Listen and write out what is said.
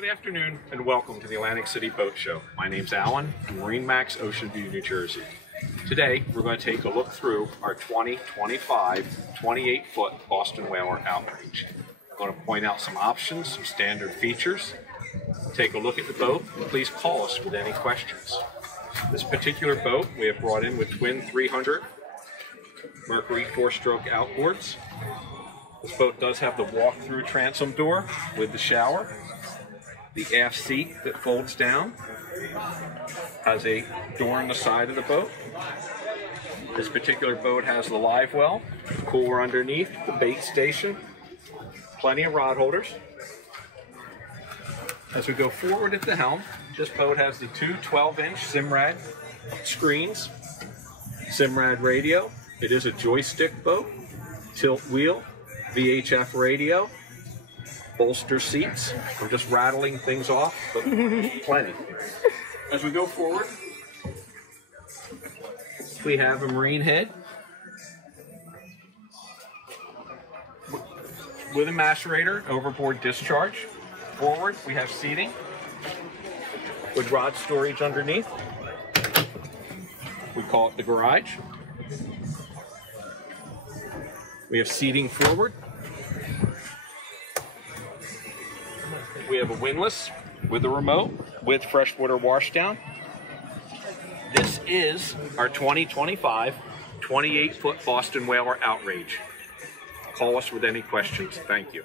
Good afternoon and welcome to the Atlantic City Boat Show. My name's Alan from MarineMax, Ocean View, New Jersey. Today we're going to take a look through our 2025 28-foot Boston Whaler Outrage. I'm going to point out some options, some standard features, take a look at the boat, and please call us with any questions. This particular boat we have brought in with twin 300 Mercury 4-stroke outboards. This boat does have the walk-through transom door with the shower. The aft seat that folds down has a door on the side of the boat. This particular boat has the live well, cooler underneath, the bait station, plenty of rod holders. As we go forward at the helm, this boat has the two 12-inch Simrad screens, Simrad radio. It is a joystick boat, tilt wheel, VHF radio, bolster seats. I'm just rattling things off, but plenty. As we go forward, we have a marine head with a macerator, overboard discharge. Forward, we have seating with rod storage underneath. We call it the garage. We have seating forward. We have a windlass with a remote with freshwater washdown. This is our 2025 28-foot Boston Whaler Outrage. Call us with any questions. Thank you.